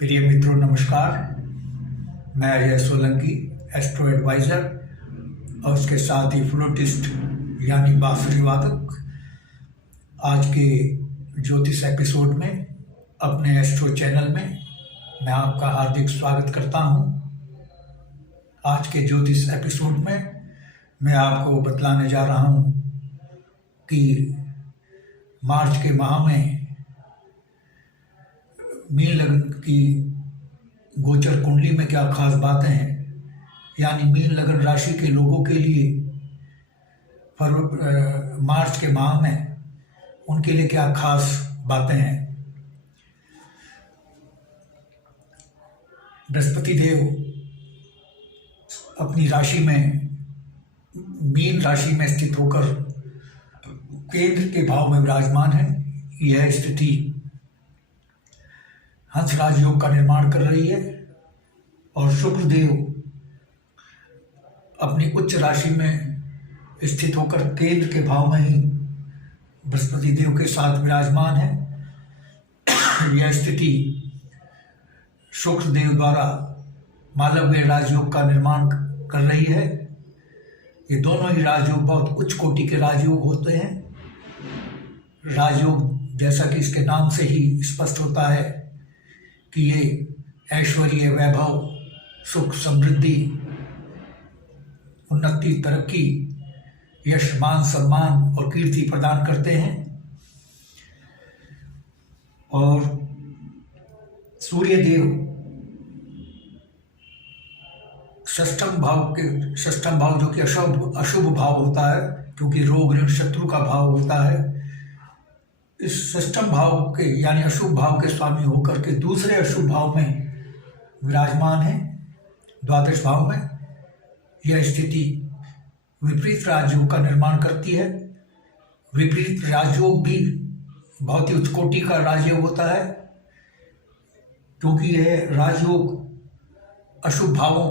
प्रिय मित्रों नमस्कार। मैं अजय सोलंकी, एस्ट्रो एडवाइज़र और उसके साथ ही फ्लूटिस्ट यानी बांसुरी वादक। आज के ज्योतिष एपिसोड में अपने एस्ट्रो चैनल में मैं आपका हार्दिक स्वागत करता हूं। आज के ज्योतिष एपिसोड में मैं आपको बतलाने जा रहा हूं कि मार्च के माह में मीन लगन की गोचर कुंडली में क्या खास बातें हैं, यानी मीन लगन राशि के लोगों के लिए मार्च के माह में उनके लिए क्या खास बातें हैं। बृहस्पति देव अपनी राशि में मीन राशि में स्थित होकर केंद्र के भाव में विराजमान है। यह स्थिति हंस राजयोग का निर्माण कर रही है और शुक्र देव अपनी उच्च राशि में स्थित होकर केंद्र के भाव में ही बृहस्पति देव के साथ विराजमान है। यह स्थिति शुक्र देव द्वारा मालव्य राजयोग का निर्माण कर रही है। ये दोनों ही राजयोग बहुत उच्च कोटि के राजयोग होते हैं। राजयोग जैसा कि इसके नाम से ही स्पष्ट होता है कि ये ऐश्वर्य, वैभव, सुख, समृद्धि, उन्नति, तरक्की, यश, मान, सम्मान और कीर्ति प्रदान करते हैं। और सूर्य देव षष्ठम भाव जो कि अशुभ भाव होता है, क्योंकि रोग, ऋण, शत्रु का भाव होता है। इस षष्ठम भाव के यानी अशुभ भाव के स्वामी होकर के दूसरे अशुभ भाव में विराजमान है, द्वादश भाव में। यह स्थिति विपरीत राजयोग का निर्माण करती है। विपरीत राजयोग भी बहुत ही उच्च कोटि का राजयोग होता है, क्योंकि यह राजयोग अशुभ भावों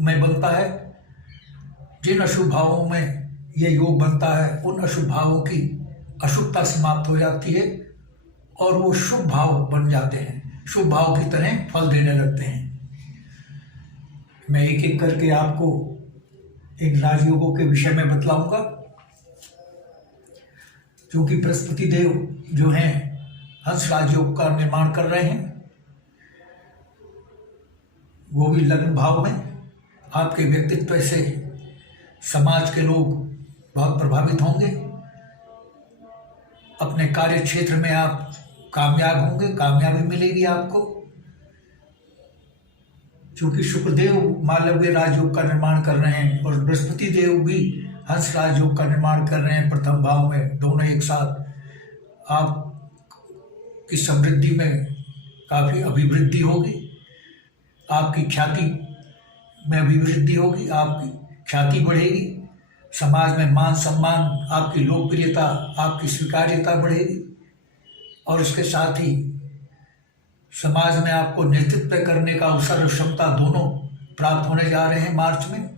में बनता है। जिन अशुभ भावों में यह योग बनता है उन अशुभ भावों की अशुभता समाप्त हो जाती है और वो शुभ भाव बन जाते हैं, शुभ भाव की तरह फल देने लगते हैं। मैं एक एक करके आपको इन राजयोगों के विषय में बतलाऊंगा। क्योंकि बृहस्पति देव जो हैं हंस राजयोग का निर्माण कर रहे हैं, वो भी लग्न भाव में। आपके व्यक्तित्व से समाज के लोग बहुत प्रभावित होंगे। अपने कार्य क्षेत्र में आप कामयाब होंगे, कामयाबी मिलेगी आपको। क्योंकि शुक्रदेव मालव्य राजयोग का निर्माण कर रहे हैं और बृहस्पति देव भी हंस राजयोग का निर्माण कर रहे हैं प्रथम भाव में। दोनों एक साथ आपकी समृद्धि में काफ़ी अभिवृद्धि होगी, आपकी ख्याति में अभिवृद्धि होगी, आपकी ख्याति बढ़ेगी, समाज में मान सम्मान, आपकी लोकप्रियता, आपकी स्वीकार्यता बढ़ेगी। और इसके साथ ही समाज में आपको नेतृत्व करने का अवसर और क्षमता दोनों प्राप्त होने जा रहे हैं मार्च में।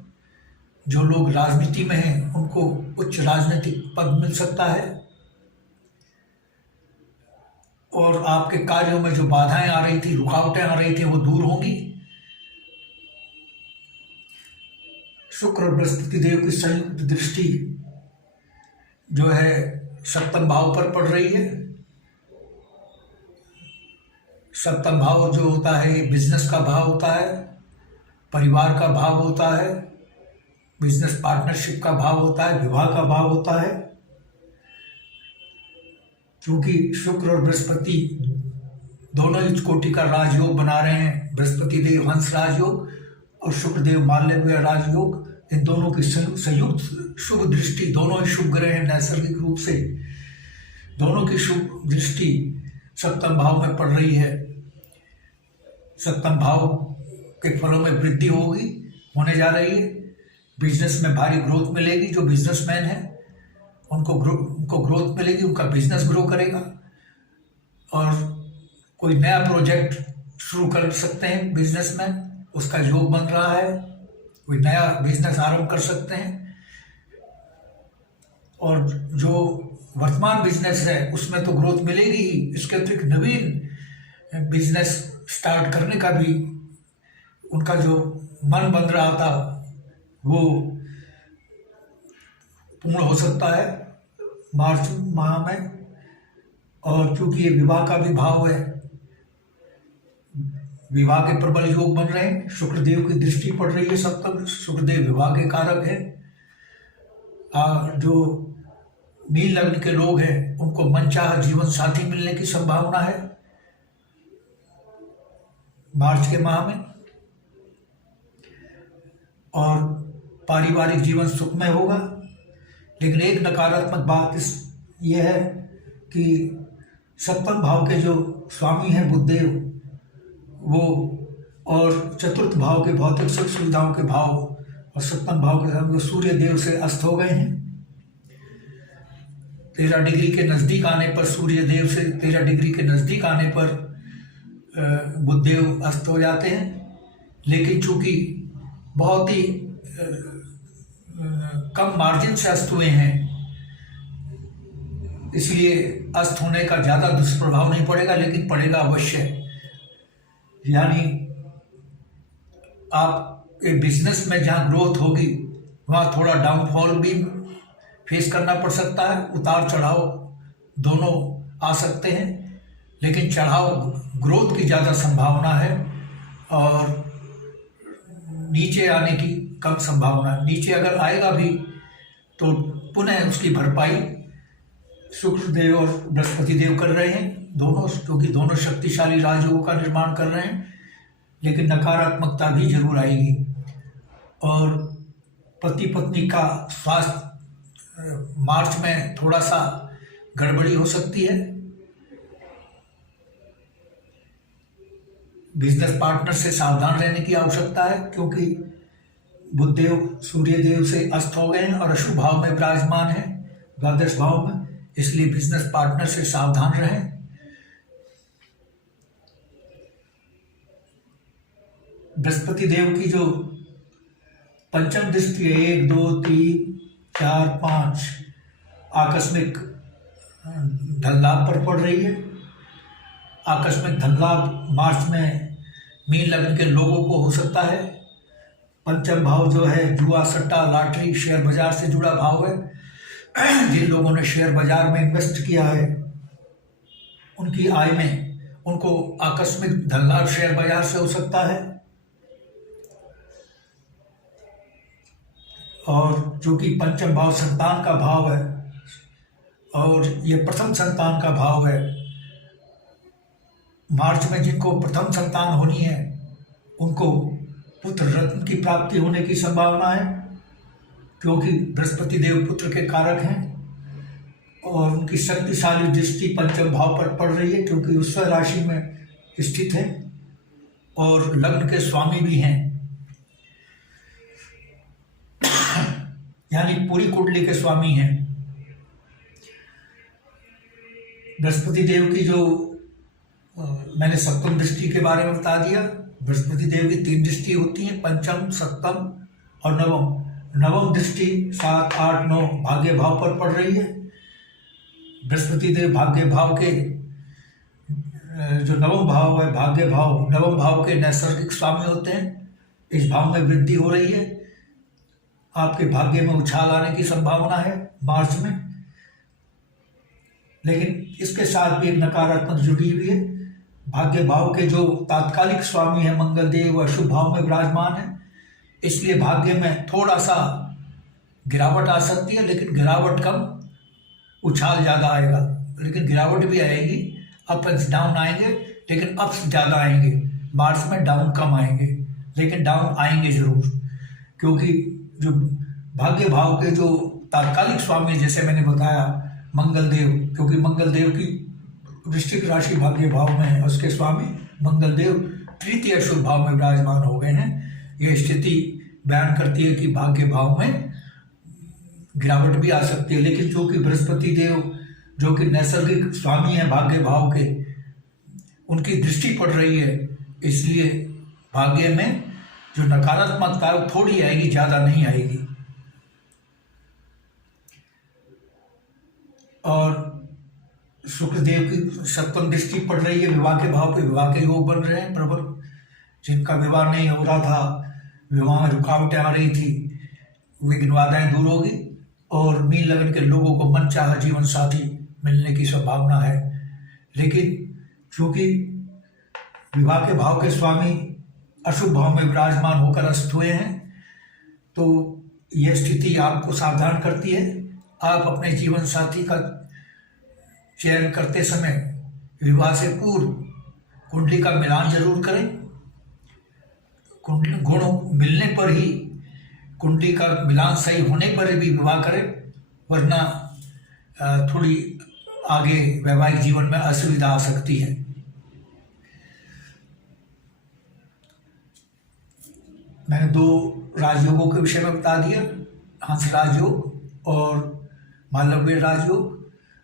जो लोग राजनीति में हैं उनको उच्च राजनीतिक पद मिल सकता है और आपके कार्यों में जो बाधाएं आ रही थी, रुकावटें आ रही थी, वो दूर होंगी। शुक्र और बृहस्पति देव की संयुक्त दृष्टि जो है सप्तम भाव पर पड़ रही है। सप्तम भाव जो होता है बिजनेस का भाव होता है, परिवार का भाव होता है, बिजनेस पार्टनरशिप का भाव होता है, विवाह का भाव होता है। क्योंकि शुक्र और बृहस्पति दोनों ही कोटि का राजयोग बना रहे हैं। बृहस्पति देव हंस राजयोग और शुक्रदेव मालव्य राजयोग, इन दोनों की संयुक्त शुभ दृष्टि, दोनों ही शुभ ग्रह हैं नैसर्गिक रूप से, दोनों की शुभ दृष्टि सप्तम भाव में पड़ रही है। सप्तम भाव के फलों में वृद्धि होने जा रही है। बिजनेस में भारी ग्रोथ मिलेगी। जो बिजनेसमैन है उनको ग्रोथ मिलेगी, उनका बिजनेस ग्रो करेगा और कोई नया प्रोजेक्ट शुरू कर सकते हैं बिजनेसमैन, उसका योग बन रहा है। कोई नया बिजनेस आरंभ कर सकते हैं और जो वर्तमान बिजनेस है उसमें तो ग्रोथ मिलेगी ही। इसके अतिरिक्त नवीन बिजनेस स्टार्ट करने का भी उनका जो मन बन रहा था वो पूर्ण हो सकता है मार्च माह में। और चूंकि ये विवाह का भी भाव है, विवाह के प्रबल योग बन रहे हैं, शुक्रदेव की दृष्टि पड़ रही है सप्तम, शुक्रदेव विवाह के कारक है। जो मीन लग्न के लोग हैं उनको मनचाहा जीवन साथी मिलने की संभावना है मार्च के माह में, और पारिवारिक जीवन सुखमय होगा। लेकिन एक नकारात्मक बात यह है कि सप्तम भाव के जो स्वामी हैं बुधदेव, वो और चतुर्थ भाव के भौतिक सुख सुविधाओं के भाव और सप्तम भाव के स्वामी सूर्य देव से अस्त हो गए हैं। 13 डिग्री के नज़दीक आने पर, सूर्य देव से 13 डिग्री के नज़दीक आने पर बुधदेव अस्त हो जाते हैं। लेकिन चूंकि बहुत ही कम मार्जिन से अस्त हुए हैं, इसलिए अस्त होने का ज़्यादा दुष्प्रभाव नहीं पड़ेगा, लेकिन पड़ेगा अवश्य। यानी आप एक बिजनेस में जहाँ ग्रोथ होगी वहाँ थोड़ा डाउनफॉल भी फेस करना पड़ सकता है, उतार चढ़ाव दोनों आ सकते हैं, लेकिन चढ़ाव ग्रोथ की ज़्यादा संभावना है और नीचे आने की कम संभावना। नीचे अगर आएगा भी तो पुनः उसकी भरपाई शुक्रदेव और बृहस्पति देव कर रहे हैं दोनों, क्योंकि दोनों शक्तिशाली राजयोगों का निर्माण कर रहे हैं। लेकिन नकारात्मकता भी जरूर आएगी और पति पत्नी का स्वास्थ्य मार्च में थोड़ा सा गड़बड़ी हो सकती है। बिजनेस पार्टनर से सावधान रहने की आवश्यकता है, क्योंकि बुधदेव सूर्यदेव से अस्त हो गए हैं और अशुभ भाव में विराजमान है, द्वादश भाव में, इसलिए बिजनेस पार्टनर से सावधान रहें। बृहस्पति देव की जो पंचम दृष्टि है 1, 2, 3, 4, 5 आकस्मिक धन लाभ पर पड़ रही है। आकस्मिक धन लाभ मार्च में मीन लग्न के लोगों को हो सकता है। पंचम भाव जो है जुआ, सट्टा, लॉटरी, शेयर बाजार से जुड़ा भाव है। जिन लोगों ने शेयर बाजार में इन्वेस्ट किया है उनकी आय में उनको आकस्मिक धन लाभ शेयर बाजार से हो सकता है। और जो कि पंचम भाव संतान का भाव है और ये प्रथम संतान का भाव है, मार्च में जिनको प्रथम संतान होनी है उनको पुत्र रत्न की प्राप्ति होने की संभावना है, क्योंकि बृहस्पति देव पुत्र के कारक हैं और उनकी शक्तिशाली दृष्टि पंचम भाव पर पड़ रही है, क्योंकि उस राशि में स्थित है और लग्न के स्वामी भी हैं, यानी पूरी कुंडली के स्वामी हैं। बृहस्पति देव की जो मैंने सप्तम दृष्टि के बारे में बता दिया। बृहस्पति देव की 3 दृष्टि होती हैं, पंचम, सप्तम और नवम। नवम दृष्टि 7, 8, 9 भाग्य भाव पर पड़ रही है। बृहस्पति देव भाग्य भाव के जो नवम भाव है, भाग्य भाव, नवम भाव के नैसर्गिक स्वामी होते हैं। इस भाव में वृद्धि हो रही है, आपके भाग्य में उछाल आने की संभावना है मार्च में। लेकिन इसके साथ भी एक नकारात्मक जुड़ी हुई है। भाग्य भाव के जो तात्कालिक स्वामी है मंगल देव अशुभ भाव में विराजमान है, इसलिए भाग्य में थोड़ा सा गिरावट आ सकती है, लेकिन गिरावट कम, उछाल ज़्यादा आएगा। लेकिन गिरावट भी आएगी, अप एंड डाउन आएंगे, लेकिन अप्स ज़्यादा आएंगे। मार्च में डाउन कम आएंगे, लेकिन डाउन आएंगे ज़रूर, क्योंकि जो भाग्य भाव के जो तात्कालिक स्वामी, जैसे मैंने बताया मंगल देव, क्योंकि मंगल देव की वृश्चिक राशि भाग्य भाव में है, उसके स्वामी मंगल देव तृतीय शुभ भाव में विराजमान हो गए हैं। यह स्थिति बयान करती है कि भाग्य भाव में गिरावट भी आ सकती है। लेकिन चूंकि बृहस्पति देव जो कि नैसर्गिक स्वामी है भाग्य भाव के, उनकी दृष्टि पड़ रही है, इसलिए भाग्य में जो नकारात्मकता है थोड़ी आएगी, ज़्यादा नहीं आएगी। और शुक्रदेव की सप्तम दृष्टि पड़ रही है विवाह के भाव पे, विवाह के योग बन रहे हैं प्रबल। जिनका विवाह नहीं हो रहा था, विवाह में रुकावटें आ रही थी, विघ्न बाधाएं दूर होगी और मीन लगन के लोगों को मनचाहा जीवन साथी मिलने की संभावना है। लेकिन चूंकि विवाह के भाव के स्वामी अशुभ भाव में विराजमान होकर अस्त हुए हैं, तो यह स्थिति आपको सावधान करती है। आप अपने जीवन साथी का चयन करते समय विवाह से पूर्व कुंडली का मिलान जरूर करें। गुण मिलने पर ही, कुंडली का मिलान सही होने पर भी विवाह करें, वरना थोड़ी आगे वैवाहिक जीवन में असुविधा आ सकती है। मैंने 2 राजयोगों के विषय में बता दिया, हंस राजयोग और मालव्य राजयोग।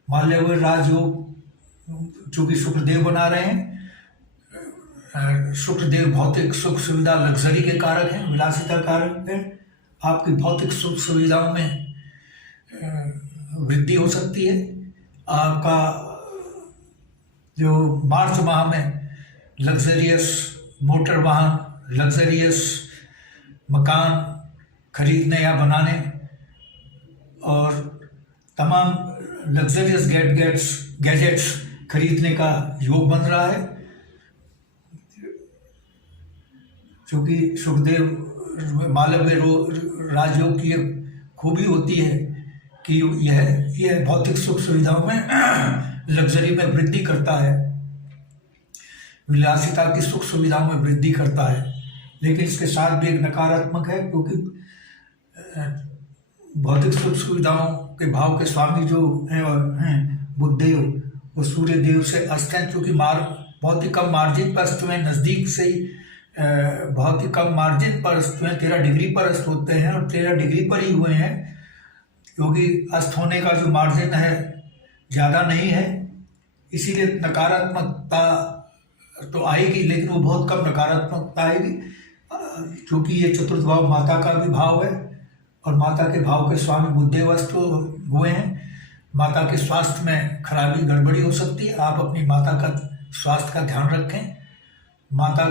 मालव्य राजयोग चूंकि शुक्रदेव बना रहे हैं, शुक्रदेव भौतिक सुख सुविधा लग्जरी के कारक हैं, विलासिता कारक हैं। आपकी भौतिक सुख सुविधाओं में वृद्धि हो सकती है। आपका जो मार्च माह में लग्जरियस मोटर वाहन, लग्जरियस मकान खरीदने या बनाने और तमाम लग्जरियस गैजेट्स खरीदने का योग बन रहा है। क्योंकि सुखदेव मालव्य राजयोग की खूबी होती है कि यह भौतिक सुख सुविधाओं में लग्जरी में वृद्धि करता है, विलासिता की सुख सुविधाओं में वृद्धि करता है। लेकिन इसके साथ भी एक नकारात्मक है, क्योंकि भौतिक सुख सुविधाओं के भाव के स्वामी जो हैं बुधदेव, वो सूर्य देव से अस्त हैं। क्योंकि बहुत ही कम मार्जिन पर अस्त हुए, नज़दीक से ही बहुत ही कम मार्जिन पर अस्त हुए, 13 डिग्री पर अस्त होते हैं और 13 डिग्री पर ही हुए हैं। क्योंकि अस्त होने का जो मार्जिन है ज़्यादा नहीं है, इसीलिए नकारात्मकता तो आएगी, लेकिन वो बहुत कम नकारात्मकता आएगी। क्योंकि ये चतुर्थ भाव माता का भी भाव है और माता के भाव के स्वामी बुधदेव अस्त हुए हैं। माता के स्वास्थ्य में खराबी गड़बड़ी हो सकती है। आप अपनी माता का स्वास्थ्य का ध्यान रखें। माता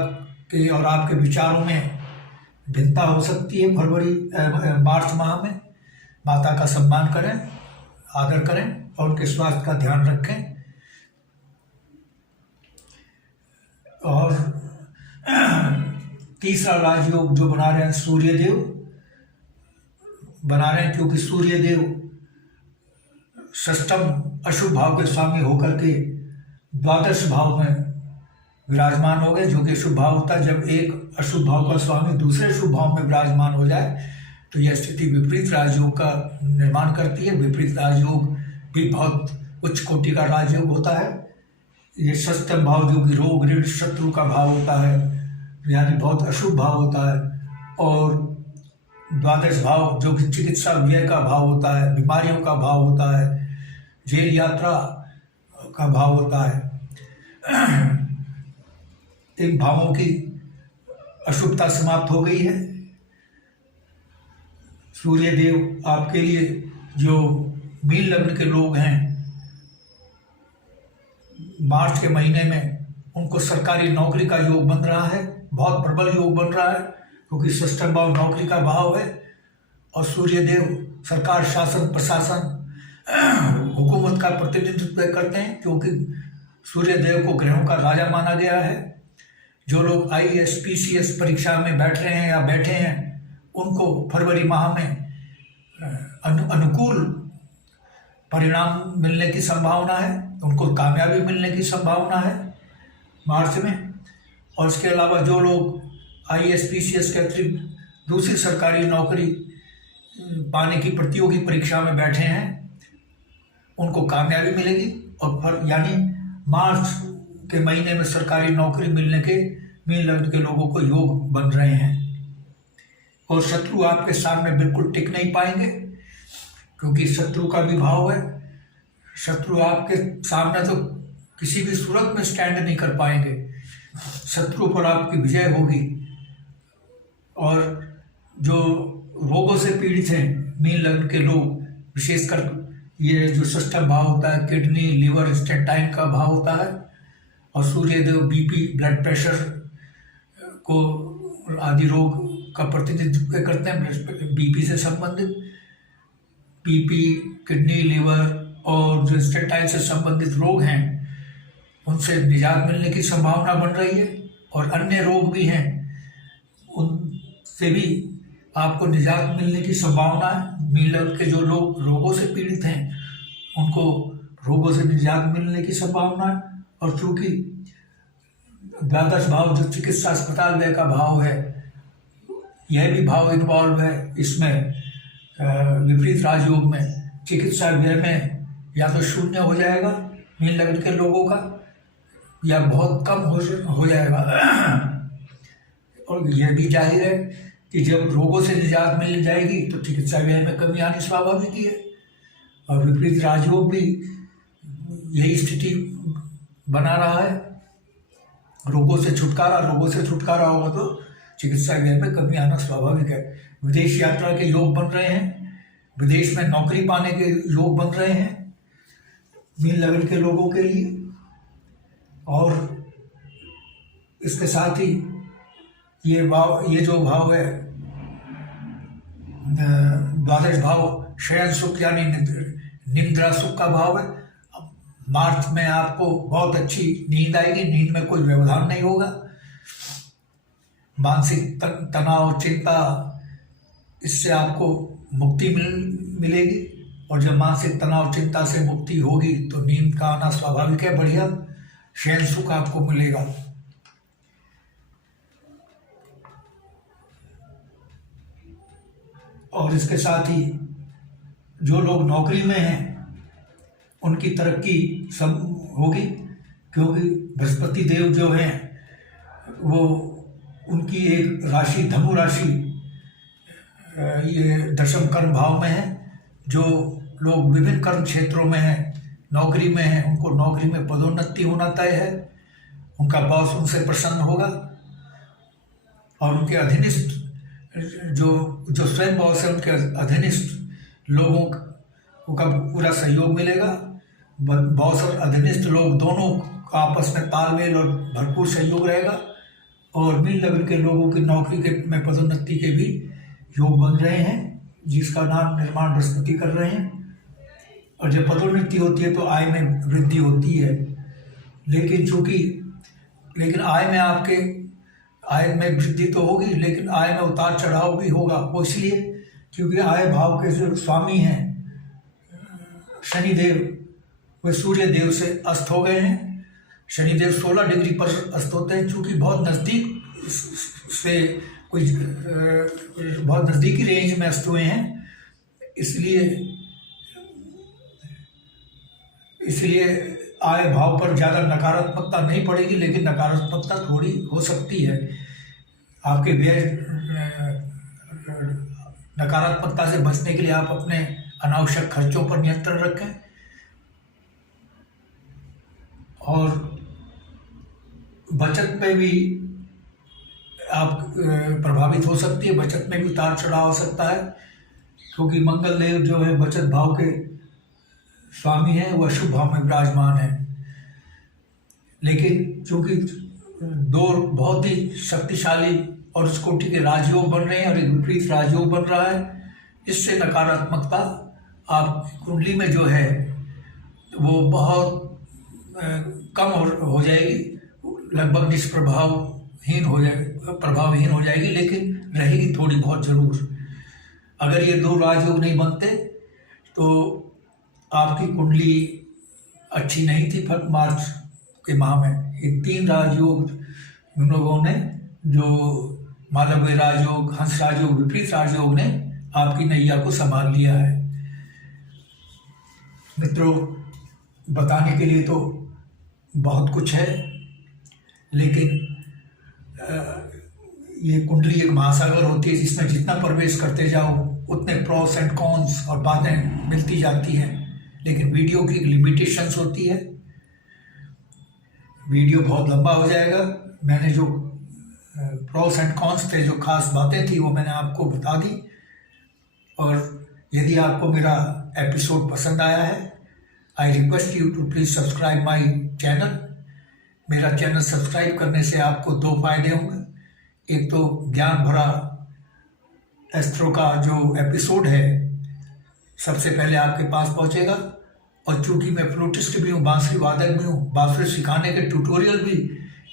के और आपके विचारों में भिन्नता हो सकती है। मार्च माह में माता का सम्मान करें, आदर करें और उनके स्वास्थ्य का ध्यान रखें। और तीसरा राजयोग जो बना रहे हैं सूर्यदेव बना रहे हैं, क्योंकि सूर्यदेव षष्ठम अशुभ भाव के स्वामी होकर के द्वादश भाव में विराजमान हो गए, जो कि शुभ भाव होता है। जब एक अशुभ भाव का स्वामी दूसरे शुभ भाव में विराजमान हो जाए तो यह स्थिति विपरीत राजयोग का निर्माण करती है। विपरीत राजयोग भी बहुत उच्च कोटि का राजयोग होता है। ये षष्ठम भाव जो कि रोग ऋण शत्रु का भाव होता है, यानी बहुत अशुभ भाव होता है। और द्वादश भाव जो कि चिकित्सा व्यय का भाव होता है, बीमारियों का भाव होता है, जेल यात्रा का भाव होता है। इन भावों की अशुभता समाप्त हो गई है। सूर्यदेव आपके लिए, जो मीन लग्न के लोग हैं, मार्च के महीने में उनको सरकारी नौकरी का योग बन रहा है, बहुत प्रबल योग बन रहा है। क्योंकि षष्ठम भाव नौकरी का भाव है और सूर्यदेव सरकार, शासन, प्रशासन, हुकूमत का प्रतिनिधित्व करते हैं। क्योंकि सूर्यदेव को ग्रहों का राजा माना गया है। जो लोग IAS PCS परीक्षा में बैठ रहे हैं या बैठे हैं, उनको फरवरी माह में अनुकूल परिणाम मिलने की संभावना है, उनको कामयाबी मिलने की संभावना है मार्च में। और इसके अलावा जो लोग IAS PCS के अतिरिक्त दूसरी सरकारी नौकरी पाने की प्रतियोगी परीक्षा में बैठे हैं, उनको कामयाबी मिलेगी। और यानी मार्च के महीने में सरकारी नौकरी मिलने के मीन लग्न के लोगों को योग बन रहे हैं। और शत्रु आपके सामने बिल्कुल टिक नहीं पाएंगे, क्योंकि शत्रु का भी भाव है। शत्रु आपके सामने तो किसी भी सूरत में स्टैंड नहीं कर पाएंगे। शत्रु पर आपकी विजय होगी। और जो रोगों से पीड़ित हैं मीन लग्न के लोग, विशेषकर ये जो षष्ठम भाव होता है किडनी, लिवर, इंटेस्टाइन का भाव होता है। और सूर्यदेव बीपी, ब्लड प्रेशर को आदि रोग का प्रतिनिधित्व करते हैं। बीपी से संबंधित, बीपी, किडनी, लिवर और जो इंटेस्टाइन से संबंधित रोग हैं उनसे निजात मिलने की संभावना बन रही है। और अन्य रोग भी हैं, उनसे भी आपको निजात मिलने की संभावना है। मीलर के जो लोग रोगों से पीड़ित हैं उनको रोगों से निजात मिलने की संभावना है। और चूंकि द्वादश भाव जो चिकित्सा अस्पताल व्यय का भाव है, यह भी भाव इन्वॉल्व है इसमें। विपरीत राजयोग में चिकित्सा व्यय में या तो शून्य हो जाएगा मीन लग्न के लोगों का, या बहुत कम हो जाएगा। और यह भी जाहिर है कि जब रोगों से निजात मिल जाएगी तो चिकित्सा व्यय में कमी आनी स्वाभाविक ही है। और विपरीत राजयोग भी यही स्थिति बना रहा है। रोगों से छुटकारा होगा तो चिकित्सा व्यय में कमी आना स्वाभाविक है। विदेश यात्रा के योग बन रहे हैं, विदेश में नौकरी पाने के योग बन रहे हैं मीन लग्न के लोगों के लिए। और इसके साथ ही ये जो भाव है द्वादश भाव शयन सुख यानी निद्रा सुख का भाव है। मार्च में आपको बहुत अच्छी नींद आएगी, नींद में कोई व्यवधान नहीं होगा। मानसिक तनाव, चिंता, इससे आपको मुक्ति मिलेगी। और जब मानसिक तनाव, चिंता से मुक्ति होगी तो नींद का आना स्वाभाविक है, बढ़िया शयन सुख आपको मिलेगा। और इसके साथ ही जो लोग नौकरी में हैं उनकी तरक्की सब होगी, क्योंकि बृहस्पति देव जो हैं वो उनकी एक राशि धनु राशि ये दशम कर्म भाव में है। जो लोग विभिन्न कर्म क्षेत्रों में हैं, नौकरी में हैं, उनको नौकरी में पदोन्नति होना तय है। उनका बॉस उनसे प्रसन्न होगा और उनके अधीनस्थ जो स्वयं बॉस है उनके अधीनस्थ लोगों का पूरा सहयोग मिलेगा। बॉस और अधीनस्थ लोग दोनों का आपस में तालमेल और भरपूर सहयोग रहेगा। और मीन लग्न के लोगों की नौकरी के में पदोन्नति के भी योग बन रहे हैं, जिसका नाम निर्माण बृहस्पति कर रहे हैं। और जब पदोन्नति होती है तो आय में वृद्धि होती है, लेकिन आय में वृद्धि तो होगी, लेकिन आय में उतार चढ़ाव भी होगा। वो इसलिए क्योंकि आय भाव के जो स्वामी हैं शनिदेव, वे सूर्य देव से अस्त हो गए हैं। शनिदेव 16 डिग्री पर अस्त होते हैं। चूँकि बहुत नज़दीक से बहुत नज़दीकी रेंज में अस्त हुए हैं, इसलिए आय भाव पर ज़्यादा नकारात्मकता नहीं पड़ेगी, लेकिन नकारात्मकता थोड़ी हो सकती है। आपके व्यय नकारात्मकता से बचने के लिए आप अपने अनावश्यक खर्चों पर नियंत्रण रखें। और बचत में भी आप प्रभावित हो सकती है, बचत में भी उतार चढ़ाव हो सकता है, क्योंकि मंगल देव जो है बचत भाव के स्वामी हैं, वह शुभ भाव में विराजमान है। लेकिन चूंकि दो बहुत ही शक्तिशाली और उस कोटि के राजयोग बन रहे हैं और एक विपरीत राजयोग बन रहा है, इससे नकारात्मकता आप कुंडली में जो है वो बहुत कम हो जाएगी, लगभग निष्प्रभावहीन हो जाएगी, लेकिन रहेगी थोड़ी बहुत जरूर। अगर ये दो राजयोग नहीं बनते तो आपकी कुंडली अच्छी नहीं थी। मार्च के माह में ये 3 राजयोग उन लोगों ने, जो मालव्य राजयोग, हंस राजयोग, विपरीत राजयोग ने आपकी नैया को संभाल लिया है। मित्रों, बताने के लिए तो बहुत कुछ है, लेकिन ये कुंडली एक महासागर होती है जिसमें जितना प्रवेश करते जाओ उतने प्रॉस एंड कॉन्स और बातें मिलती जाती हैं। लेकिन वीडियो की लिमिटेशंस होती है, वीडियो बहुत लंबा हो जाएगा। मैंने जो प्रॉस एंड कॉन्स थे, जो खास बातें थी, वो मैंने आपको बता दी। और यदि आपको मेरा एपिसोड पसंद आया है, I request you to please subscribe my channel. मेरा चैनल सब्सक्राइब करने से आपको दो फायदे होंगे। एक तो ज्ञान भरा एस्ट्रो का जो एपिसोड है सबसे पहले आपके पास पहुंचेगा, और चूंकि मैं फ्लूटिस्ट भी हूँ, बांसुरी वादक भी हूँ, बांसुरी सिखाने के ट्यूटोरियल भी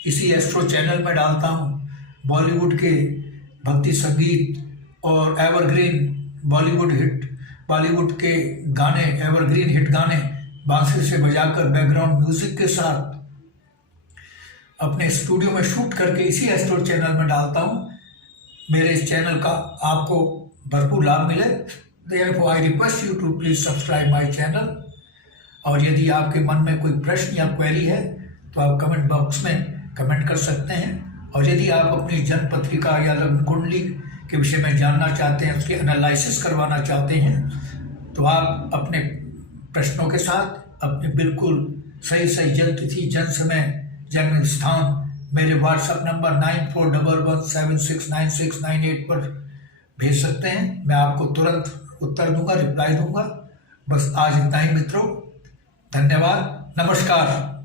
इसी एस्ट्रो चैनल में डालता हूँ। बॉलीवुड के भक्ति संगीत और एवरग्रीन बॉलीवुड के गाने, एवरग्रीन हिट गाने बांसुरी से बजाकर बैकग्राउंड म्यूजिक के साथ अपने स्टूडियो में शूट करके इसी एस्ट्रो चैनल में डालता हूँ। मेरे इस चैनल का आपको भरपूर लाभ मिले, therefore I request you to please subscribe my channel। और यदि आपके मन में कोई प्रश्न या क्वेरी है तो आप कमेंट बॉक्स में कमेंट कर सकते हैं। और यदि आप अपनी जन्म पत्रिका या लग्न कुंडली के विषय में जानना चाहते हैं, उसके एनालिसिस करवाना चाहते हैं, तो आप अपने प्रश्नों के साथ अपने बिल्कुल सही जन्म तिथि, जन्म समय, जन्म स्थान मेरे व्हाट्सएप नंबर 9411769698 पर भेज सकते हैं। मैं आपको तुरंत उत्तर दूंगा, रिप्लाई दूंगा। बस आज इतना ही मित्रों, धन्यवाद, नमस्कार।